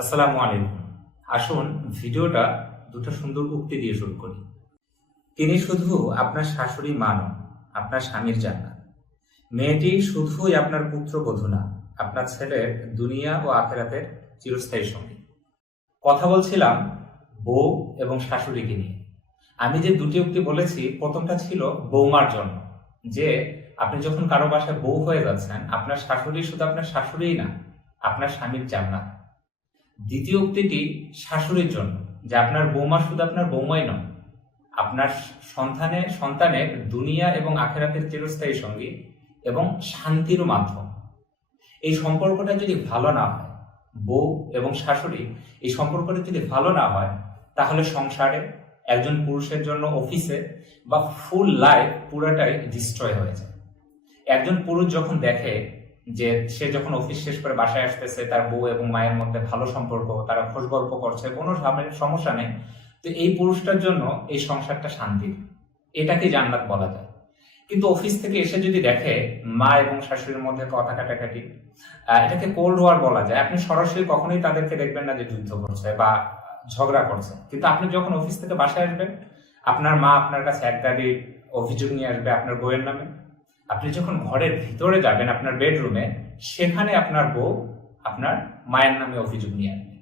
আসসালামু আলাইকুম। আসুন, ভিডিওটা দুটো সুন্দর উক্তি দিয়ে শুরু করি। তিনি শুধু আপনার শাশুড়ি মা নন, আপনার স্বামীর জান্নাত। মেয়েটি শুধুই আপনার পুত্রবধূ না, আপনার ছেলের দুনিয়া ও আখেরাতের চিরস্থায়ী সঙ্গী। কথা বলছিলাম বউ এবং শাশুড়িকে নিয়ে। আমি যে দুটি উক্তি বলেছি, প্রথমটা ছিল বৌমার জন্য যে আপনি যখন কারও বাসায় বউ হয়ে যাচ্ছেন, আপনার শাশুড়ি শুধু আপনার শাশুড়িই না, আপনার স্বামীর জান্নাত। দ্বিতীয় উক্তিটি শাশুড়ির জন্য, যে আপনার বৌমা শুধু আপনার বৌমাই নয়, আপনার সন্তানের সন্তানের দুনিয়া এবং আখেরাতের চিরস্থায়ী সঙ্গী এবং শান্তিরও মাধ্যম। এই সম্পর্কটা যদি ভালো না হয়, বউ এবং শাশুড়ি, এই সম্পর্কটা যদি ভালো না হয়, তাহলে সংসারে একজন পুরুষের জন্য অফিসে বা ফুল লাইফ পুরোটাই ডিস্ট্রয় হয়ে যায়। একজন পুরুষ যখন দেখে যে সে যখন অফিস শেষ করে বাসায় আসতেছে, তার বউ এবং মায়ের মধ্যে ভালো সম্পর্ক, তারা খোঁজ গল্প করছে, কোনো সমস্যা নেই। তো এই পুরুষটার জন্য এই সংসারটা শান্তির এটাকে জান্নাত বলা যায়। কিন্তু অফিস থেকে এসে যদি দেখে মা এবং শাশুড়ির মধ্যে কথা কাটাকাটি এটাকে কোল্ড ওয়ার বলা যায়। আপনি সরাসরি কখনোই তাদেরকে দেখবেন না যে যুদ্ধ করছে বা ঝগড়া করছে। কিন্তু আপনি যখন অফিস থেকে বাসায় আসবেন, আপনার মা আপনার কাছে এক অভিযোগ নিয়ে আসবে আপনার বউয়ের নামে। আপনি যখন ঘরের ভিতরে যাবেন আপনার বেডরুমে সেখানে আপনার বউ আপনার মায়ের নামে অভিযোগ নিয়ে আসবে।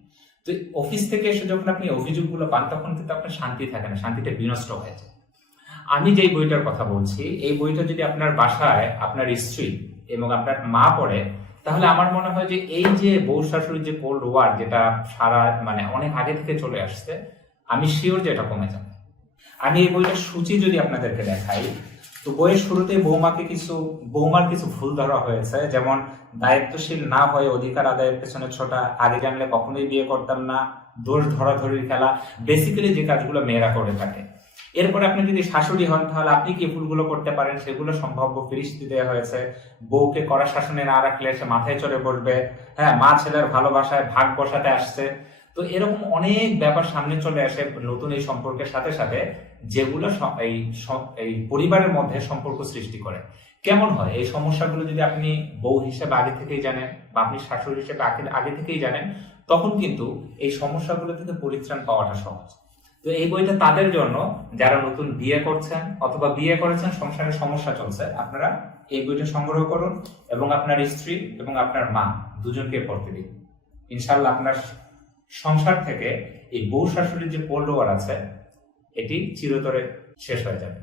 তো অফিস থেকে এসে যখন আপনি অভিযোগগুলো পান, তখন কিন্তু আপনার শান্তি থাকে না, শান্তিটা বিনষ্ট হয়ে যায়। আমি যেই বইটার কথা বলছি, এই বইটা যদি আপনার বাসায় আপনার স্ত্রী এবং আপনার মা পড়ে, তাহলে আমার মনে হয় যে এই যে বউ শাশুড়ির যে কোল্ড ওয়ার যেটা সারা মানে অনেক আগে থেকে চলে আসছে, আমি শিওর যে এটা কমে যাবে। আমি এই বইটার সূচি যদি আপনাদেরকে দেখাই তো বইয়ের শুরুতে বৌমাকে কিছু, বৌমার কিছু ভুল ধরা হয়েছে। যেমন, দায়িত্বশীল না হয়ে অধিকার আদায়ের পেছনে ছোটা, আগে জানলে কখনোই বিয়ে করতাম না, দোষ ধরাধরির খেলা বেসিক্যালি যে কাজগুলো মেয়েরা করে থাকে। এরপরে আপনি যদি শাশুড়ি হন, তাহলে আপনি কি ভুলগুলো করতে পারেন? সেগুলো সম্ভাব্য ফিরিস্তি দেওয়া হয়েছে। বউকে কড়া শাসনে না রাখলে সে মাথায় চড়ে বসবে। হ্যাঁ মা ছেলের ভালোবাসায় ভাগ বসাতে আসছে। তো এরকম অনেক ব্যাপার সামনে চলে আসে নতুন এই সম্পর্কের সাথে সাথে, যেগুলো এই এই পরিবারের মধ্যে সম্পর্ক সৃষ্টি করে। কেমন হয়? এই সমস্যাগুলো যদি আপনি বউ হিসেবে আগে থেকেই জানেন বা আপনি শাশুড়ি হিসেবে আগে আগে থেকেই জানেন, তখন কিন্তু এই সমস্যাগুলো থেকে পরিত্রাণ পাওয়াটা সহজ। তো এই বইটা তাদের জন্য, যারা নতুন বিয়ে করছেন অথবা বিয়ে করেছেন, সংসারে সমস্যা চলছে, আপনারা এই বইটা সংগ্রহ করুন এবং আপনার স্ত্রী এবং আপনার মা দুজনকে পড়তে দিন। ইনশাল্লাহ আপনার সংসার থেকে এই বউ শাশুড়ির যে পোল্ডোয়ার আছে এটি চিরতরে শেষ হয়ে যাবে।